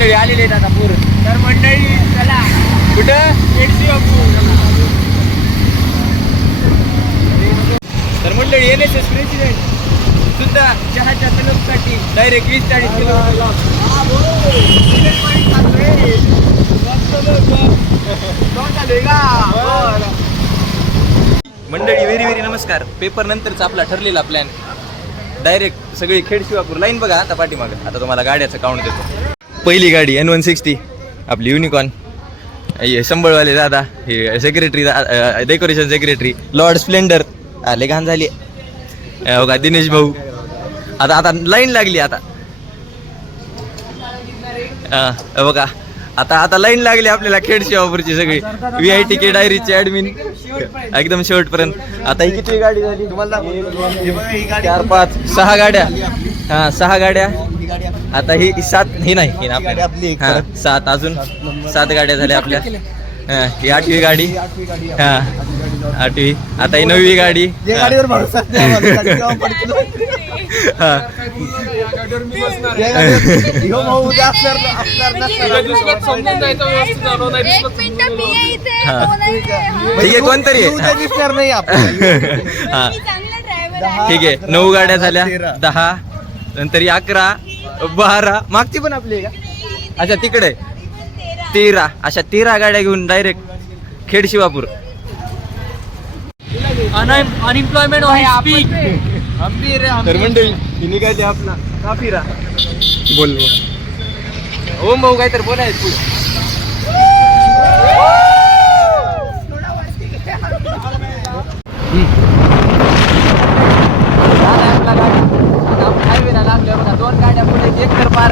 मंडळी आलेले आहेत आता पूर्ण. तर मंडळी चला कुठं तर मंडळी NSS प्रेसिडेंट सुद्धा चहाच्या तलबसाठी डायरेक्ट 20-40 किलोमीटर. मंडळी व्हेरी व्हेरी नमस्कार. पेपर नंतरचा आपला ठरलेला प्लॅन डायरेक्ट सगळी खेड शिवापूर लाईन बघा आता पाठीमागं. आता तुम्हाला गाड्याचं काउंट देतो. पहिली गाडी N160 आपली युनिकॉर्न. संबळवाले दादा हे secretary decoration secretary Lord Splendor आले घाण झाली बघा. दिनेश भाऊ आता आता लाईन लागली आता बघा. आता आता लाईन लागली आपल्याला खेड शिवापूरची सगळी VITK डायरीची ऍडमिन एकदम शेवटपर्यंत. आता ही किती गाडी झाली तुम्हाला? 4, 5, 6 गाड्या. हा 6 गाड्या. आता ही 7 ही नाही ही आपली 7 अजून 7 गाड्या झाल्या आपल्या. ही 8वी गाडी. हा 8वी. आता ही 9वी गाडी. ठीक आहे कोणतरी ठीक आहे. 9 गाड्या झाल्या. 10 नंतर 11 12 मागची पण आपली का? अच्छा तिकडे 13. अशा 13 गाड्या घेऊन डायरेक्ट खेड शिवापूर. अनएम्प्लॉयमेंट तर मंडळी तिने काय ते आपला काफिरा बोल ओम भाऊ काय तर बोलायचं पुढे. हायवेला लागल्या बघा 2 गाड्या पुढे एक तर पार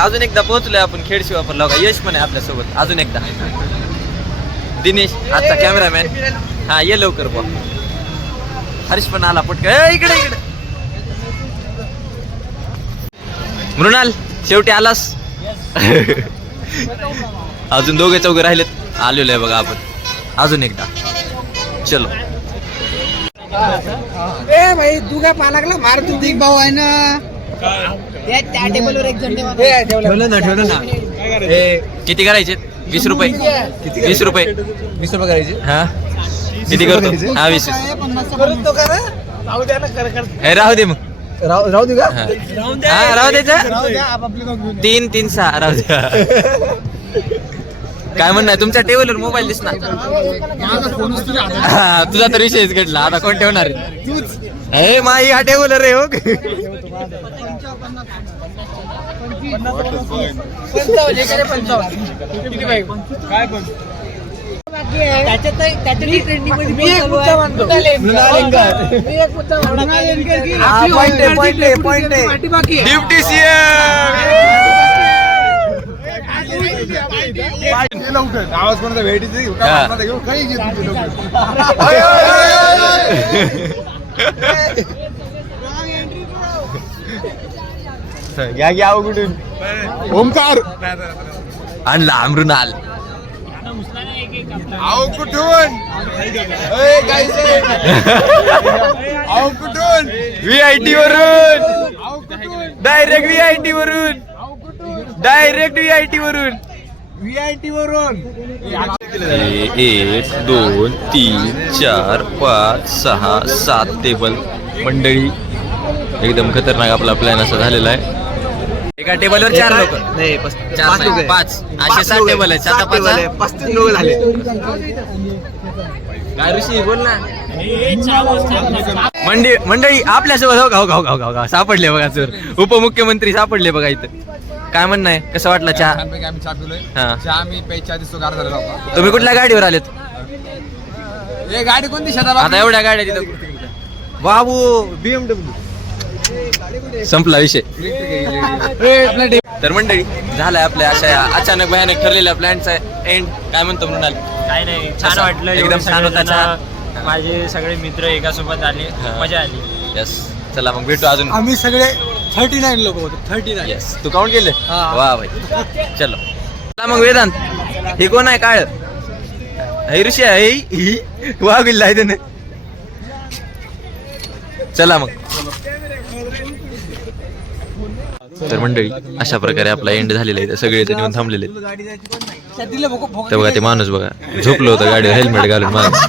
अजून एकदा पोहोचलोय आपण खेड शिवापूरला. यश पण आहे आपल्यासोबत अजून एकदा. दिनेश आजचा कॅमेरामॅन. हा ये लवकर बघ. हर्ष पण आला पटकन. इकडे इकडे मृणाल शेवटी आलास. अजून 2-4 राहिलेत. आलेलो आहे बघा आपण अजून एकदा. चलो ए भाई तू काय पालाकला मार तू दिग भाऊ आहे ना. त्या टेबलवर एक जण ठेवलं ना. किती करायचे? 20 रुपये. 20 रुपये 20 रुपये करायचे. हा किती करतो? हा 20. राहू दे मग. राहू दे का? हा राहू द्यायचं. 3, 6 राहू द्या. काय म्हणणार तुमच्या टेबलवर मोबाईल दिसणार. तुझा तर विषयच घडला. आता कोण ठेवणार आहे? माई हा टेबलवर आहे हो. डिप्टी सीएम आवाज पण भेटीचे घ्या कुठून ओमकार आणला अमृणाल. आओ कुठून कुठून VIT वरून डायरेक्ट VIT वरून डायरेक्ट VIT वरून 1 2 3 4 5 6 7 टेबल मंडळी. एकदम खतरनाक आपला प्लॅन असा झालेला आहे. एका टेबलवर 4 लोक नाही 5 असे 7 टेबल आहेत. 35 लोक झाले. काय ऋषी बोल ना. मंडळी आपल्यासोबत हो सापडले बघा सर. उपमुख्यमंत्री सापडले बघा इथं. काय म्हणणं आहे? कसं वाटलं चहा? आम्ही चहा पिलोय. हा चहा आम्ही प्यायच्या आधी गार झालेला होता. तुम्ही कुठल्या गाडीवर आलेत? हे गाडी कोणती शेतात आता एवढ्या गाड्या तिथं बाबू BMW संपला विषय. तर मंडळी झालाय आपल्या अशा अचानक भयानक ठरलेल्या प्लॅनचा एंड. काय म्हणतो मृणाल? काय नाही, छान कसा? वाटलं. एकदम एवढे छान होता. सगळेजण, माझे सगळे मित्र एकासोबत आले, मजा आली. यस, चला मग भेटू अजून. आम्ही सगळे 39 लोक होतो. 39. येस, तू काउंट केले? हा. वा भाई, चलो. चला मग वेदांत, हे कोण आहे काळ? हे ऋषी आहे, ही वाघिल्ला आहे त्याने. चला मग. तर मंडळी अशा प्रकारे आपला एंड झालेला आहे. सगळे जण येऊन थांबलेले आहेत. तर बघा ते माणूस बघा झोपलो होतं गाडीवर हेल्मेट घालून माणूस.